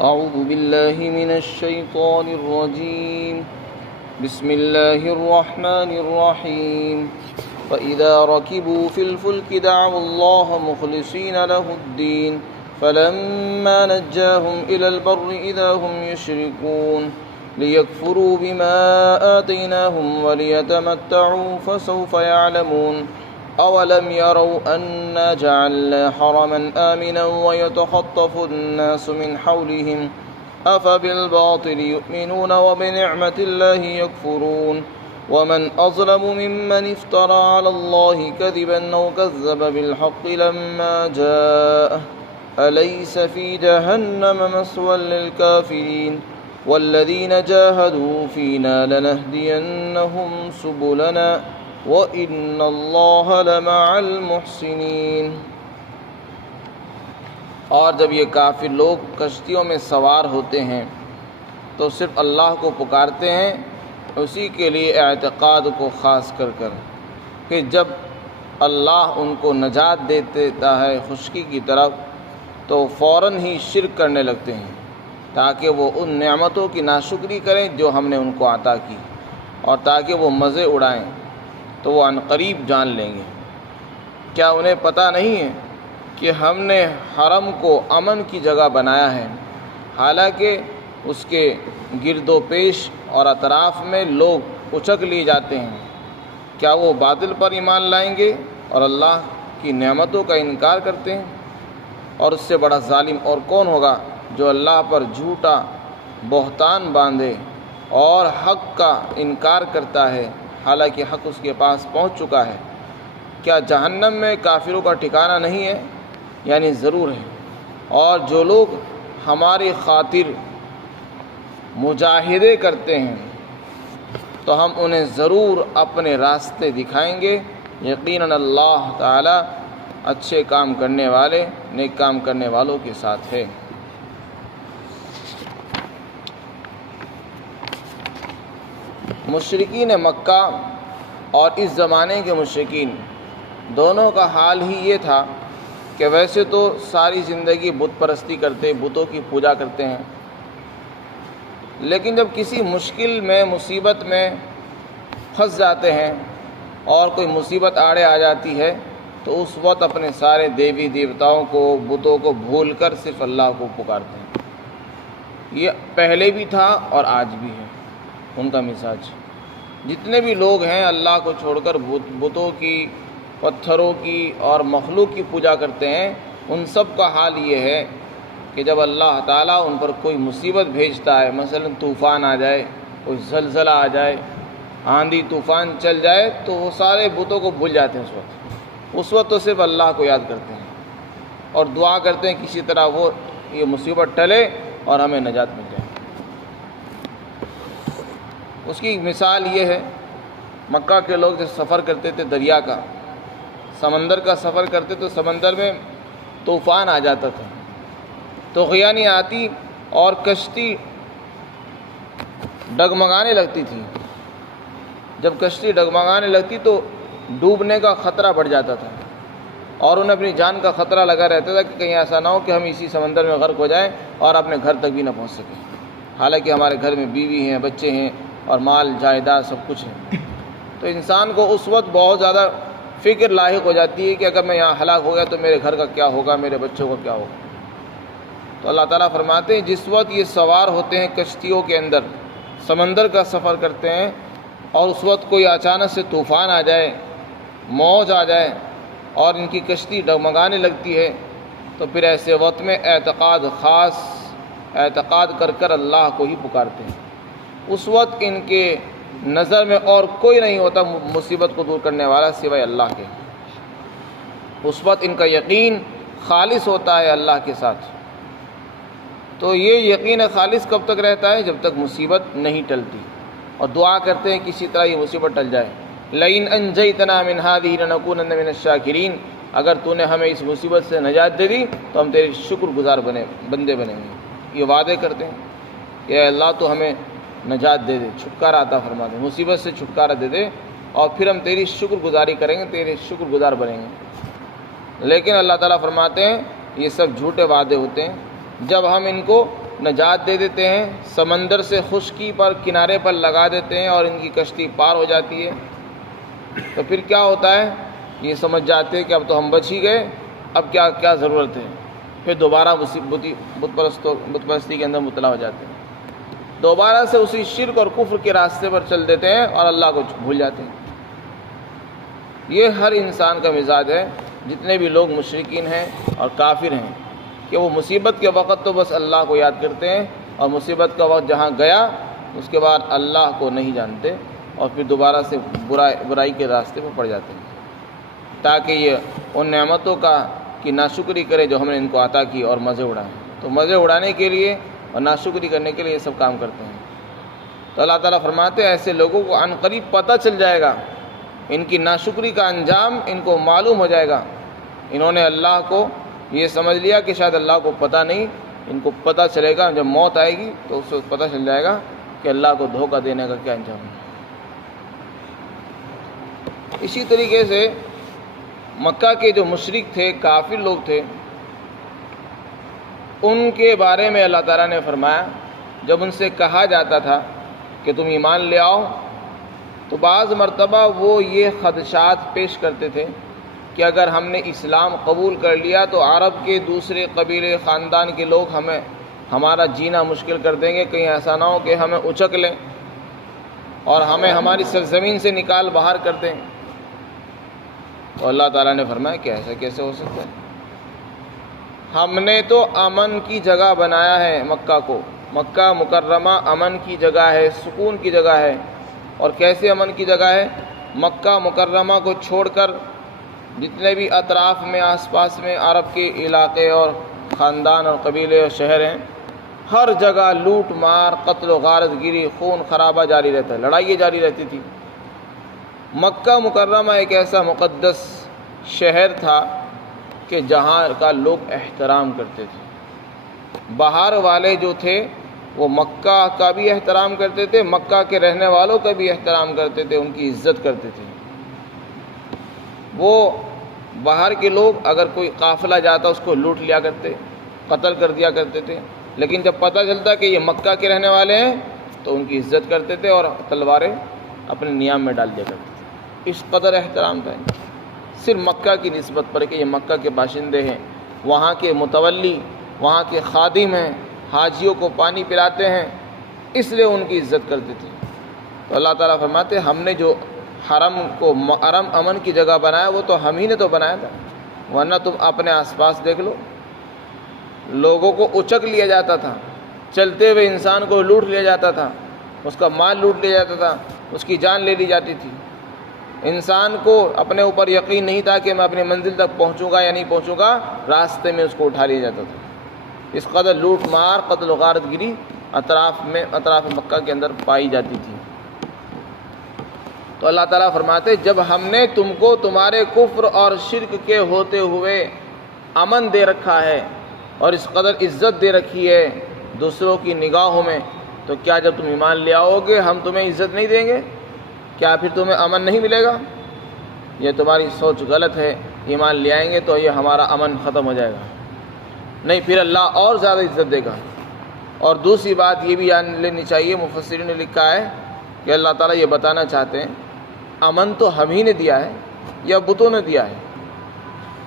أعوذ بالله من الشيطان الرجيم. بسم الله الرحمن الرحيم. فإذا ركبوا في الفلك دعوا الله مخلصين له الدين فلما نجاهم إلى البر إذا هم يشركون ليكفروا بما آتيناهم وليتمتعوا فسوف يعلمون. أولم يروا أنا جعلنا حرما آمنا ويتخطف الناس من حولهم أفبالباطل يؤمنون وبنعمة الله يكفرون. ومن أظلم ممن افترى على الله كذبا أو كذب بالحق لما جاءه أليس في جهنم مثوى للكافرين. والذين جاهدوا فينا لنهدينهم سبلنا وَإِنَّ اللَّهَ لَمَعَ الْمُحْسِنِينَ. اور جب یہ کافر لوگ کشتیوں میں سوار ہوتے ہیں تو صرف اللہ کو پکارتے ہیں، اسی کے لیے اعتقاد کو خاص کر کہ جب اللہ ان کو نجات دے دیتا ہے خشکی کی طرف تو فوراً ہی شرک کرنے لگتے ہیں تاکہ وہ ان نعمتوں کی ناشکری کریں جو ہم نے ان کو عطا کی، اور تاکہ وہ مزے اڑائیں تو وہ عنقریب جان لیں گے۔ کیا انہیں پتہ نہیں ہے کہ ہم نے حرم کو امن کی جگہ بنایا ہے، حالانکہ اس کے گرد و پیش اور اطراف میں لوگ اچک لیے جاتے ہیں؟ کیا وہ باطل پر ایمان لائیں گے اور اللہ کی نعمتوں کا انکار کرتے ہیں؟ اور اس سے بڑا ظالم اور کون ہوگا جو اللہ پر جھوٹا بہتان باندھے اور حق کا انکار کرتا ہے حالانکہ حق اس کے پاس پہنچ چکا ہے۔ کیا جہنم میں کافروں کا ٹھکانہ نہیں ہے؟ یعنی ضرور ہے۔ اور جو لوگ ہماری خاطر مجاہدے کرتے ہیں تو ہم انہیں ضرور اپنے راستے دکھائیں گے۔ یقیناً اللہ تعالی اچھے کام کرنے والے، نیک کام کرنے والوں کے ساتھ ہے۔ مشرکین مکہ اور اس زمانے کے مشرکین دونوں کا حال ہی یہ تھا کہ ویسے تو ساری زندگی بت پرستی کرتے، بتوں کی پوجا کرتے ہیں، لیکن جب کسی مشکل میں، مصیبت میں پھنس جاتے ہیں اور کوئی مصیبت آڑے آ جاتی ہے تو اس وقت اپنے سارے دیوی دیوتاؤں کو، بتوں کو بھول کر صرف اللہ کو پکارتے ہیں۔ یہ پہلے بھی تھا اور آج بھی ہے ان کا مزاج۔ جتنے بھی لوگ ہیں اللہ کو چھوڑ کر بتوں کی، پتھروں کی اور مخلوق کی پوجا کرتے ہیں، ان سب کا حال یہ ہے کہ جب اللہ تعالیٰ ان پر کوئی مصیبت بھیجتا ہے، مثلا طوفان آ جائے، کوئی زلزلہ آ جائے، آندھی طوفان چل جائے، تو وہ سارے بتوں کو بھول جاتے ہیں۔ اس وقت تو صرف اللہ کو یاد کرتے ہیں اور دعا کرتے ہیں کسی طرح وہ یہ مصیبت ٹلے اور ہمیں نجات مل جائے۔ اس کی مثال یہ ہے، مکہ کے لوگ جب سفر کرتے تھے دریا کا، سمندر کا سفر کرتے تو سمندر میں طوفان آ جاتا تھا، طغیانی آتی اور کشتی ڈگمگانے لگتی تھی۔ جب کشتی ڈگمگانے لگتی تو ڈوبنے کا خطرہ بڑھ جاتا تھا اور انہیں اپنی جان کا خطرہ لگا رہتا تھا کہ کہیں ایسا نہ ہو کہ ہم اسی سمندر میں غرق ہو جائیں اور اپنے گھر تک بھی نہ پہنچ سکیں، حالانکہ ہمارے گھر میں بیوی ہیں، بچے ہیں اور مال جائیداد سب کچھ ہے۔ تو انسان کو اس وقت بہت زیادہ فکر لاحق ہو جاتی ہے کہ اگر میں یہاں ہلاک ہو گیا تو میرے گھر کا کیا ہوگا، میرے بچوں کا کیا ہوگا۔ تو اللہ تعالیٰ فرماتے ہیں جس وقت یہ سوار ہوتے ہیں کشتیوں کے اندر، سمندر کا سفر کرتے ہیں، اور اس وقت کوئی اچانک سے طوفان آ جائے، موج آ جائے اور ان کی کشتی ڈگمگانے لگتی ہے، تو پھر ایسے وقت میں خاص اعتقاد کر اللہ کو ہی پکارتے ہیں۔ اس وقت ان کے نظر میں اور کوئی نہیں ہوتا مصیبت کو دور کرنے والا سوائے اللہ کے۔ اس وقت ان کا یقین خالص ہوتا ہے اللہ کے ساتھ۔ تو یہ یقین خالص کب تک رہتا ہے؟ جب تک مصیبت نہیں ٹلتی، اور دعا کرتے ہیں کسی طرح یہ مصیبت ٹل جائے۔ لئن انجیتنا من هذه لنکونن من الشاکرین، اگر تو نے ہمیں اس مصیبت سے نجات دے دی تو ہم تیرے شکر گزار بندے بنیں گے۔ یہ وعدے کرتے ہیں کہ اے اللہ تو ہمیں نجات دے دے، چھٹکارا عطا فرما دے، مصیبت سے چھٹکارا دے دے، اور پھر ہم تیری شکر گزاری کریں گے، تیرے شکر گزار بنیں گے۔ لیکن اللہ تعالیٰ فرماتے ہیں یہ سب جھوٹے وعدے ہوتے ہیں۔ جب ہم ان کو نجات دے دیتے ہیں، سمندر سے خشکی پر کنارے پر لگا دیتے ہیں اور ان کی کشتی پار ہو جاتی ہے، تو پھر کیا ہوتا ہے؟ یہ سمجھ جاتے ہیں کہ اب تو ہم بچ ہی گئے، اب کیا ضرورت ہے؟ پھر دوبارہ بت پرستی کے اندر مبتلا ہو جاتے ہیں، دوبارہ سے اسی شرک اور کفر کے راستے پر چل دیتے ہیں اور اللہ کو بھول جاتے ہیں۔ یہ ہر انسان کا مزاج ہے، جتنے بھی لوگ مشرکین ہیں اور کافر ہیں، کہ وہ مصیبت کے وقت تو بس اللہ کو یاد کرتے ہیں، اور مصیبت کا وقت جہاں گیا اس کے بعد اللہ کو نہیں جانتے، اور پھر دوبارہ سے برائی کے راستے پر پڑ جاتے ہیں، تاکہ یہ ان نعمتوں کی ناشکری کرے جو ہم نے ان کو عطا کی اور مزے اڑائیں۔ تو مزے اڑانے کے لیے اور ناشکری کرنے کے لیے یہ سب کام کرتے ہیں۔ تو اللہ تعالیٰ فرماتے ہیں ایسے لوگوں کو عن قریب پتہ چل جائے گا، ان کی ناشکری کا انجام ان کو معلوم ہو جائے گا۔ انہوں نے اللہ کو یہ سمجھ لیا کہ شاید اللہ کو پتہ نہیں، ان کو پتہ چلے گا جب موت آئے گی تو اس کو پتہ چل جائے گا کہ اللہ کو دھوکہ دینے کا کیا انجام ہے۔ اسی طریقے سے مکہ کے جو مشرک تھے، کافر لوگ تھے، ان کے بارے میں اللہ تعالیٰ نے فرمایا، جب ان سے کہا جاتا تھا کہ تم ایمان لے آؤ، تو بعض مرتبہ وہ یہ خدشات پیش کرتے تھے کہ اگر ہم نے اسلام قبول کر لیا تو عرب کے دوسرے قبیلے خاندان کے لوگ ہمارا جینا مشکل کر دیں گے، کہیں ایسا نہ ہو کہ ہمیں اچک لیں اور ہمیں ہماری سرزمین سے نکال باہر کر دیں۔ تو اللہ تعالیٰ نے فرمایا کہ ایسا کیسے ہو سکتا ہے؟ ہم نے تو امن کی جگہ بنایا ہے مکہ کو، مکہ مکرمہ امن کی جگہ ہے، سکون کی جگہ ہے۔ اور کیسے امن کی جگہ ہے؟ مکہ مکرمہ کو چھوڑ کر جتنے بھی اطراف میں آس پاس میں عرب کے علاقے اور خاندان اور قبیلے اور شہر ہیں، ہر جگہ لوٹ مار، قتل و غارت گیری، خون خرابہ جاری رہتا ہے، لڑائیاں جاری رہتی تھی۔ مکہ مکرمہ ایک ایسا مقدس شہر تھا کہ جہاں کا لوگ احترام کرتے تھے۔ باہر والے جو تھے وہ مکہ کا بھی احترام کرتے تھے، مکہ کے رہنے والوں کا بھی احترام کرتے تھے، ان کی عزت کرتے تھے۔ وہ باہر کے لوگ اگر کوئی قافلہ جاتا اس کو لوٹ لیا کرتے، قتل کر دیا کرتے تھے، لیکن جب پتہ چلتا کہ یہ مکہ کے رہنے والے ہیں تو ان کی عزت کرتے تھے اور تلواریں اپنے نیام میں ڈال دیا کرتے تھے۔ اس قدر احترام تھا صرف مکہ کی نسبت پر کہ یہ مکہ کے باشندے ہیں، وہاں کے متولی، وہاں کے خادم ہیں، حاجیوں کو پانی پلاتے ہیں، اس لیے ان کی عزت کرتے تھے۔ تو اللہ تعالیٰ فرماتے ہم نے جو حرم کو امن کی جگہ بنایا وہ تو ہم ہی نے تو بنایا تھا، ورنہ تم اپنے آس پاس دیکھ لو، لوگوں کو اچک لیا جاتا تھا، چلتے ہوئے انسان کو لوٹ لیا جاتا تھا، اس کا مال لوٹ لیا جاتا تھا، اس کی جان لے لی جاتی تھی۔ انسان کو اپنے اوپر یقین نہیں تھا کہ میں اپنی منزل تک پہنچوں گا یا نہیں پہنچوں گا، راستے میں اس کو اٹھا لیا جاتا تھا۔ اس قدر لوٹ مار، قتل و غارت گری اطراف مکہ کے اندر پائی جاتی تھی۔ تو اللہ تعالیٰ فرماتے جب ہم نے تم کو تمہارے کفر اور شرک کے ہوتے ہوئے امن دے رکھا ہے اور اس قدر عزت دے رکھی ہے دوسروں کی نگاہوں میں، تو کیا جب تم ایمان لے آؤ گے ہم تمہیں عزت نہیں دیں گے؟ کیا پھر تمہیں امن نہیں ملے گا؟ یہ تمہاری سوچ غلط ہے، ایمان لے آئیں گے تو یہ ہمارا امن ختم ہو جائے گا، نہیں، پھر اللہ اور زیادہ عزت دے گا۔ اور دوسری بات یہ بھی جان لینی چاہیے، مفسرین نے لکھا ہے کہ اللہ تعالیٰ یہ بتانا چاہتے ہیں امن تو ہم ہی نے دیا ہے یا بتوں نے دیا ہے؟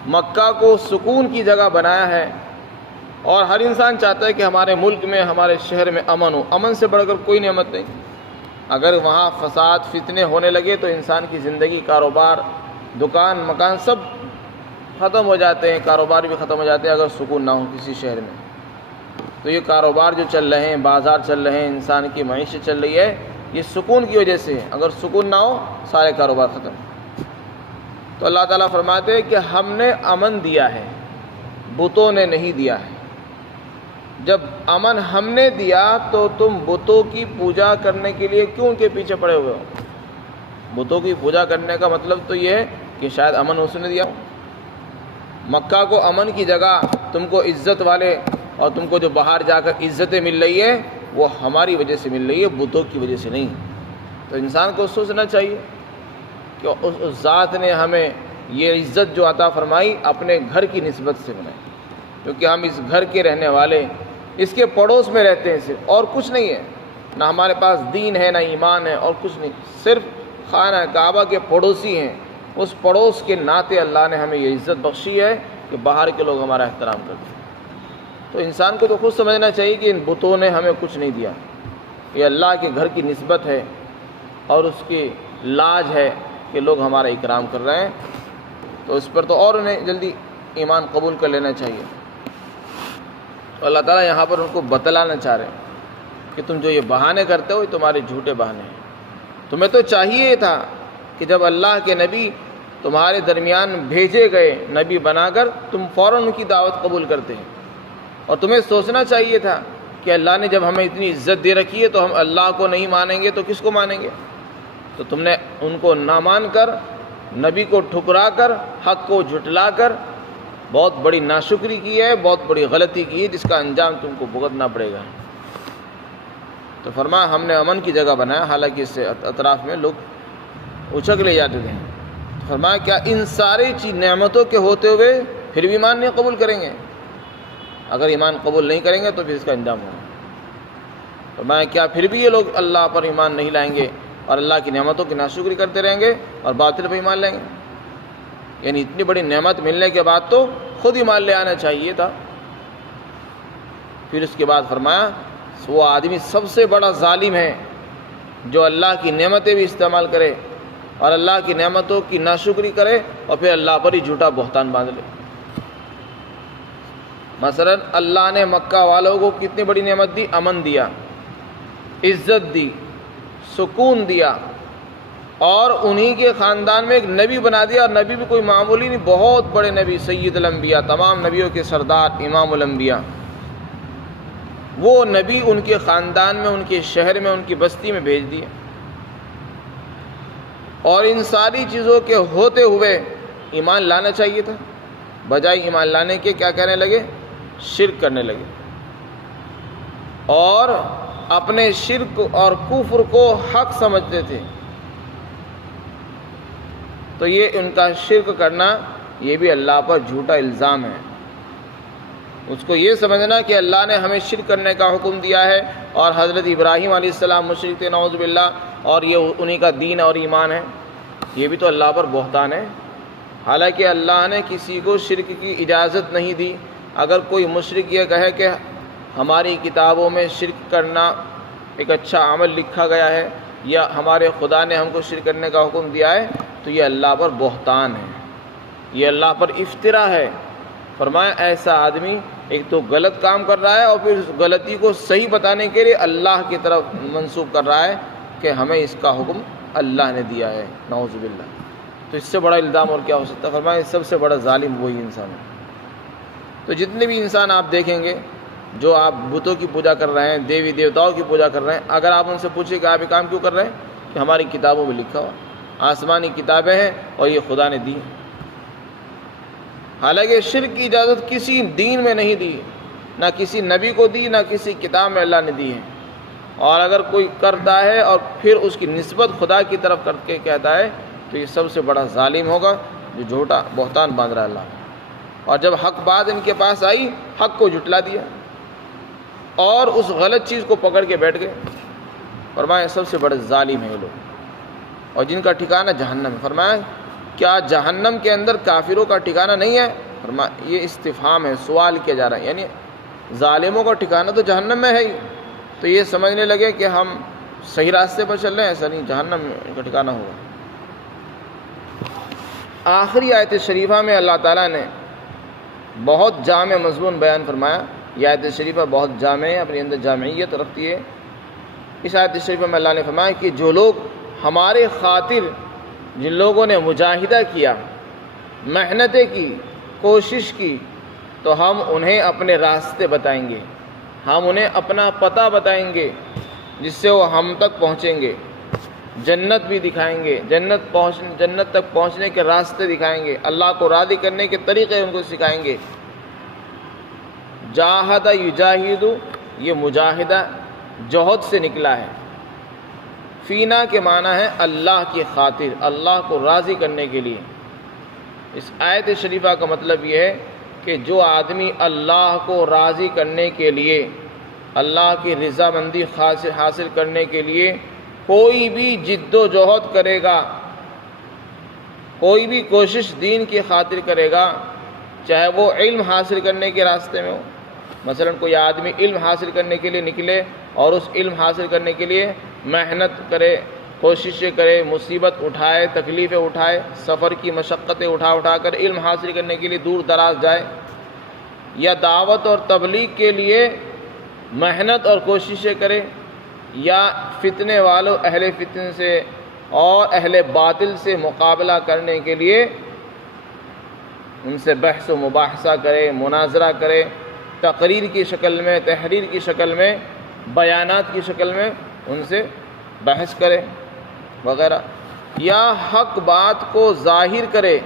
مکہ کو سکون کی جگہ بنایا ہے، اور ہر انسان چاہتا ہے کہ ہمارے ملک میں، ہمارے شہر میں امن ہو، امن سے بڑھ کر کوئی نعمت نہیں۔ اگر وہاں فساد فتنے ہونے لگے تو انسان کی زندگی، کاروبار، دکان مکان سب ختم ہو جاتے ہیں، کاروبار بھی ختم ہو جاتے ہیں اگر سکون نہ ہو کسی شہر میں۔ تو یہ کاروبار جو چل رہے ہیں، بازار چل رہے ہیں، انسان کی معیشت چل رہی ہے، یہ سکون کی وجہ سے ہے۔ اگر سکون نہ ہو سارے کاروبار ختم۔ تو اللہ تعالیٰ فرماتے ہیں کہ ہم نے امن دیا ہے، بتوں نے نہیں دیا ہے۔ جب امن ہم نے دیا تو تم بتوں کی پوجا کرنے کے لیے کیوں ان کے پیچھے پڑے ہوئے ہو؟ بتوں کی پوجا کرنے کا مطلب تو یہ ہے کہ شاید امن اس نے دیا ہو۔ مکہ کو امن کی جگہ، تم کو عزت والے، اور تم کو جو باہر جا کر عزتیں مل رہی ہے وہ ہماری وجہ سے مل رہی ہے، بتوں کی وجہ سے نہیں۔ تو انسان کو سوچنا چاہیے کہ اس ذات نے ہمیں یہ عزت جو عطا فرمائی اپنے گھر کی نسبت سے بنائی، کیونکہ ہم اس گھر کے رہنے والے، اس کے پڑوس میں رہتے ہیں صرف، اور کچھ نہیں ہے، نہ ہمارے پاس دین ہے نہ ایمان ہے اور کچھ نہیں، صرف خانہ کعبہ کے پڑوسی ہیں۔ اس پڑوس کے ناطے اللہ نے ہمیں یہ عزت بخشی ہے کہ باہر کے لوگ ہمارا احترام کرتے ہیں۔ تو انسان کو تو خود سمجھنا چاہیے کہ ان بتوں نے ہمیں کچھ نہیں دیا، یہ اللہ کے گھر کی نسبت ہے اور اس کی لاج ہے کہ لوگ ہمارا اکرام کر رہے ہیں، تو اس پر تو اور انہیں جلدی ایمان قبول کر لینا چاہیے۔ تو اللہ تعالیٰ یہاں پر ان کو بتلانا چاہ رہے ہیں کہ تم جو یہ بہانے کرتے ہو یہ تمہارے جھوٹے بہانے ہیں۔ تمہیں تو چاہیے تھا کہ جب اللہ کے نبی تمہارے درمیان بھیجے گئے نبی بنا کر، تم فوراً ان کی دعوت قبول کرتے ہیں، اور تمہیں سوچنا چاہیے تھا کہ اللہ نے جب ہمیں اتنی عزت دے رکھی ہے تو ہم اللہ کو نہیں مانیں گے تو کس کو مانیں گے؟ تو تم نے ان کو نہ مان کر، نبی کو ٹھکرا کر، حق کو جھٹلا کر بہت بڑی ناشکری کی ہے، بہت بڑی غلطی کی ہے، جس کا انجام تم کو بھگتنا پڑے گا۔ تو فرمایا ہم نے امن کی جگہ بنایا، حالانکہ اس سے اطراف میں لوگ اچک لے جاتے تھے۔ فرمایا کیا ان ساری نعمتوں کے ہوتے ہوئے پھر بھی ایمان نہیں قبول کریں گے؟ اگر ایمان قبول نہیں کریں گے تو پھر اس کا انجام ہوگا۔ فرمایا کیا پھر بھی یہ لوگ اللہ پر ایمان نہیں لائیں گے اور اللہ کی نعمتوں کی ناشکری کرتے رہیں گے اور باطل پر ایمان لائیں گے؟ یعنی اتنی بڑی نعمت ملنے کے بعد تو خود ایمان لے آنا چاہیے تھا۔ پھر اس کے بعد فرمایا وہ آدمی سب سے بڑا ظالم ہے جو اللہ کی نعمتیں بھی استعمال کرے اور اللہ کی نعمتوں کی ناشکری کرے اور پھر اللہ پر ہی جھوٹا بہتان باندھ لے۔ مثلا اللہ نے مکہ والوں کو کتنی بڑی نعمت دی؟ امن دیا، عزت دی، سکون دیا، اور انہی کے خاندان میں ایک نبی بنا دیا، اور نبی بھی کوئی معمولی نہیں، بہت بڑے نبی، سید الانبیاء، تمام نبیوں کے سردار، امام الانبیاء۔ وہ نبی ان کے خاندان میں، ان کے شہر میں، ان کی بستی میں بھیج دیے، اور ان ساری چیزوں کے ہوتے ہوئے ایمان لانا چاہیے تھا، بجائے ایمان لانے کے کیا کہنے لگے؟ شرک کرنے لگے، اور اپنے شرک اور کفر کو حق سمجھتے تھے۔ تو یہ ان کا شرک کرنا یہ بھی اللہ پر جھوٹا الزام ہے۔ اس کو یہ سمجھنا کہ اللہ نے ہمیں شرک کرنے کا حکم دیا ہے اور حضرت ابراہیم علیہ السلام مشرک تھے نعوذ باللہ، اور یہ انہی کا دین اور ایمان ہے، یہ بھی تو اللہ پر بہتان ہے۔ حالانکہ اللہ نے کسی کو شرک کی اجازت نہیں دی۔ اگر کوئی مشرک یہ کہے کہ ہماری کتابوں میں شرک کرنا ایک اچھا عمل لکھا گیا ہے یا ہمارے خدا نے ہم کو شرک کرنے کا حکم دیا ہے، تو یہ اللہ پر بہتان ہے، یہ اللہ پر افطرا ہے۔ فرمایا ایسا آدمی ایک تو غلط کام کر رہا ہے اور پھر اس غلطی کو صحیح بتانے کے لیے اللہ کی طرف منسوب کر رہا ہے کہ ہمیں اس کا حکم اللہ نے دیا ہے، نعوذ باللہ۔ تو اس سے بڑا الزام اور کیا ہو سکتا ہے؟ فرمایا سب سے بڑا ظالم وہی انسان ہے۔ تو جتنے بھی انسان آپ دیکھیں گے جو آپ بتوں کی پوجا کر رہے ہیں، دیوی دیوتاؤں کی پوجا کر رہے ہیں، اگر آپ ان سے پوچھیں کہ آپ یہ کام کیوں کر رہے ہیں؟ کہ ہماری کتابوں میں لکھا ہوا، آسمانی کتابیں ہیں اور یہ خدا نے دی ہیں۔ حالانکہ شرک کی اجازت کسی دین میں نہیں دی، نہ کسی نبی کو دی، نہ کسی کتاب میں اللہ نے دی ہے۔ اور اگر کوئی کرتا ہے اور پھر اس کی نسبت خدا کی طرف کر کے کہتا ہے تو یہ سب سے بڑا ظالم ہوگا جو جھوٹا بہتان باندھ رہا ہے اللہ۔ اور جب حق بات ان کے پاس آئی، حق کو جھٹلا دیا اور اس غلط چیز کو پکڑ کے بیٹھ گئے۔ فرمایا سب سے بڑے ظالم ہیں یہ لوگ، اور جن کا ٹھکانہ جہنم ہے۔ فرمایا کیا جہنم کے اندر کافروں کا ٹھکانہ نہیں ہے؟ فرمایا یہ استفہام ہے، سوال کیا جا رہا ہے، یعنی ظالموں کا ٹھکانہ تو جہنم میں ہے ہی۔ تو یہ سمجھنے لگے کہ ہم صحیح راستے پر چل رہے ہیں، ایسا نہیں، جہنم میں ان کا ٹھکانہ ہوگا۔ آخری آیت شریفہ میں اللہ تعالیٰ نے بہت جامع مضمون بیان فرمایا۔ یہ آیت شریفہ بہت جامع ہے، اپنے اندر جامعیت رکھتی ہے۔ اس آیت شریفہ میں اللہ نے فرمایا کہ جو لوگ ہمارے خاطر، جن لوگوں نے مجاہدہ کیا، محنتیں کی، کوشش کی، تو ہم انہیں اپنے راستے بتائیں گے، ہم انہیں اپنا پتہ بتائیں گے جس سے وہ ہم تک پہنچیں گے، جنت بھی دکھائیں گے، جنت تک پہنچنے کے راستے دکھائیں گے، اللہ کو راضی کرنے کے طریقے ان کو سکھائیں گے۔ جاہد یجاہد، یہ مجاہدہ جوہد سے نکلا ہے۔ فینا کے معنی ہے اللہ کی خاطر، اللہ کو راضی کرنے کے لیے۔ اس آیت شریفہ کا مطلب یہ ہے کہ جو آدمی اللہ کو راضی کرنے کے لیے اللہ کی رضامندی حاصل کرنے کے لیے کوئی بھی جد و جہد کرے گا، کوئی بھی کوشش دین کی خاطر کرے گا، چاہے وہ علم حاصل کرنے کے راستے میں ہو، مثلا کوئی آدمی علم حاصل کرنے کے لیے نکلے اور اس علم حاصل کرنے کے لیے محنت کرے، کوششیں کرے، مصیبت اٹھائے، تکلیفیں اٹھائے، سفر کی مشقتیں اٹھا کر علم حاصل کرنے کے لیے دور دراز جائے، یا دعوت اور تبلیغ کے لیے محنت اور کوششیں کرے، یا فتنے والوں اہل فتن سے اور اہل باطل سے مقابلہ کرنے کے لیے ان سے بحث و مباحثہ کرے، مناظرہ کرے، تقریر کی شکل میں، تحریر کی شکل میں، بیانات کی شکل میں ان سے بحث کرے وغیرہ، یا حق بات کو ظاہر کرے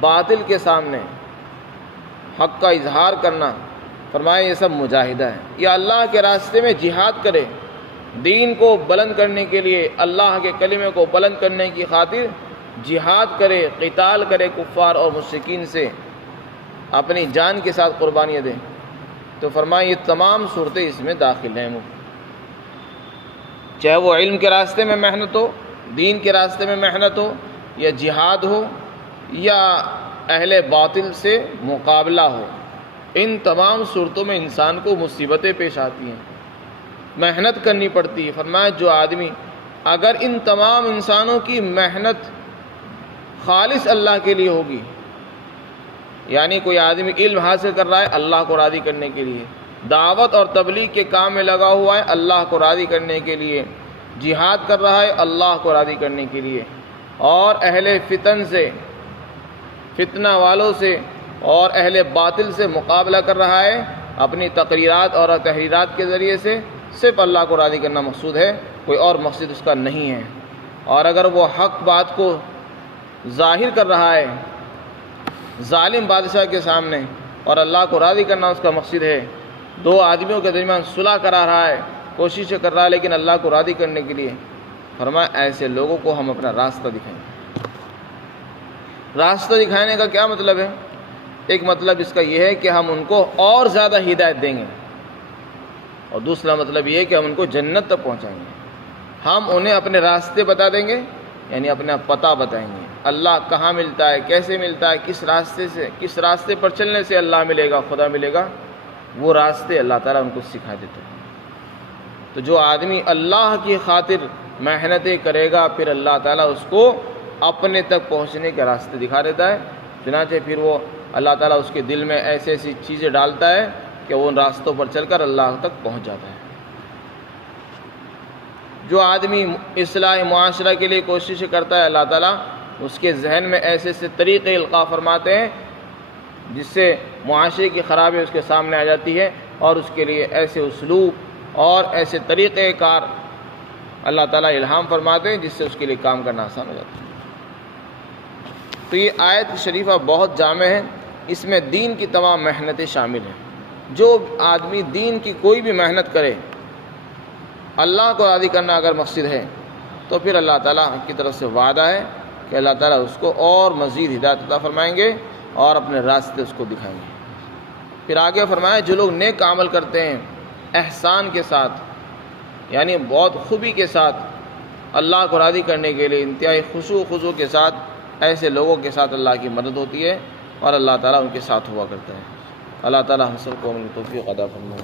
باطل کے سامنے، حق کا اظہار کرنا، فرمایا یہ سب مجاہدہ ہے، یا اللہ کے راستے میں جہاد کرے، دین کو بلند کرنے کے لیے، اللہ کے کلمے کو بلند کرنے کی خاطر جہاد کرے، قتال کرے کفار اور مشرکین سے، اپنی جان کے ساتھ قربانیاں دیں۔ تو فرمایا یہ تمام صورتیں اس میں داخل ہیں، چاہے وہ علم کے راستے میں محنت ہو، دین کے راستے میں محنت ہو، یا جہاد ہو، یا اہل باطل سے مقابلہ ہو، ان تمام صورتوں میں انسان کو مصیبتیں پیش آتی ہیں، محنت کرنی پڑتی ہے۔ فرمایا جو آدمی اگر ان تمام انسانوں کی محنت خالص اللہ کے لیے ہوگی، یعنی کوئی آدمی علم حاصل کر رہا ہے اللہ کو راضی کرنے کے لیے، دعوت اور تبلیغ کے کام میں لگا ہوا ہے اللہ کو راضی کرنے کے لیے، جہاد کر رہا ہے اللہ کو راضی کرنے کے لیے، اور اہل فتن سے، فتنہ والوں سے اور اہل باطل سے مقابلہ کر رہا ہے اپنی تقریرات اور تحریرات کے ذریعے سے، صرف اللہ کو راضی کرنا مقصود ہے، کوئی اور مقصد اس کا نہیں ہے۔ اور اگر وہ حق بات کو ظاہر کر رہا ہے ظالم بادشاہ کے سامنے اور اللہ کو راضی کرنا اس کا مقصد ہے، دو آدمیوں کے درمیان صلح کرا رہا ہے، کوششیں کر رہا ہے لیکن اللہ کو راضی کرنے کے لیے، فرمایا ایسے لوگوں کو ہم اپنا راستہ دکھائیں گے۔ راستہ دکھانے کا کیا مطلب ہے؟ ایک مطلب اس کا یہ ہے کہ ہم ان کو اور زیادہ ہدایت دیں گے، اور دوسرا مطلب یہ ہے کہ ہم ان کو جنت تک پہنچائیں گے۔ ہم انہیں اپنے راستے بتا دیں گے، یعنی اپنا پتہ بتائیں گے، اللہ کہاں ملتا ہے، کیسے ملتا ہے، کس راستے پر چلنے سے اللہ ملے گا، خدا ملے گا، وہ راستے اللہ تعالیٰ ان کو سکھا دیتے ہیں۔ تو جو آدمی اللہ کی خاطر محنتیں کرے گا پھر اللہ تعالیٰ اس کو اپنے تک پہنچنے کے راستے دکھا دیتا ہے، چنانچہ پھر وہ اللہ تعالیٰ اس کے دل میں ایسی ایسی چیزیں ڈالتا ہے کہ وہ ان راستوں پر چل کر اللہ تک پہنچ جاتا ہے۔ جو آدمی اصلاح معاشرہ کے لیے کوشش کرتا ہے اللہ تعالیٰ اس کے ذہن میں ایسے ایسے طریقے القاء فرماتے ہیں جس سے معاشرے کی خرابی اس کے سامنے آ جاتی ہے، اور اس کے لیے ایسے اسلوب اور ایسے طریقے کار اللہ تعالیٰ الہام فرماتے ہیں جس سے اس کے لیے کام کرنا آسان ہو جاتا ہے۔ تو یہ آیت شریفہ بہت جامع ہے، اس میں دین کی تمام محنتیں شامل ہیں۔ جو آدمی دین کی کوئی بھی محنت کرے، اللہ کو راضی کرنا اگر مقصد ہے، تو پھر اللہ تعالیٰ کی طرف سے وعدہ ہے کہ اللہ تعالیٰ اس کو اور مزید ہدایت عطا فرمائیں گے اور اپنے راستے اس کو دکھائیں گے۔ پھر آگے فرمایا جو لوگ نیک عمل کرتے ہیں احسان کے ساتھ، یعنی بہت خوبی کے ساتھ، اللہ کو راضی کرنے کے لیے انتہائی خشوع و خضوع کے ساتھ، ایسے لوگوں کے ساتھ اللہ کی مدد ہوتی ہے اور اللہ تعالیٰ ان کے ساتھ ہوا کرتا ہے۔ اللہ تعالیٰ ہم سب کو اپنی توفیق عطا فرمائے۔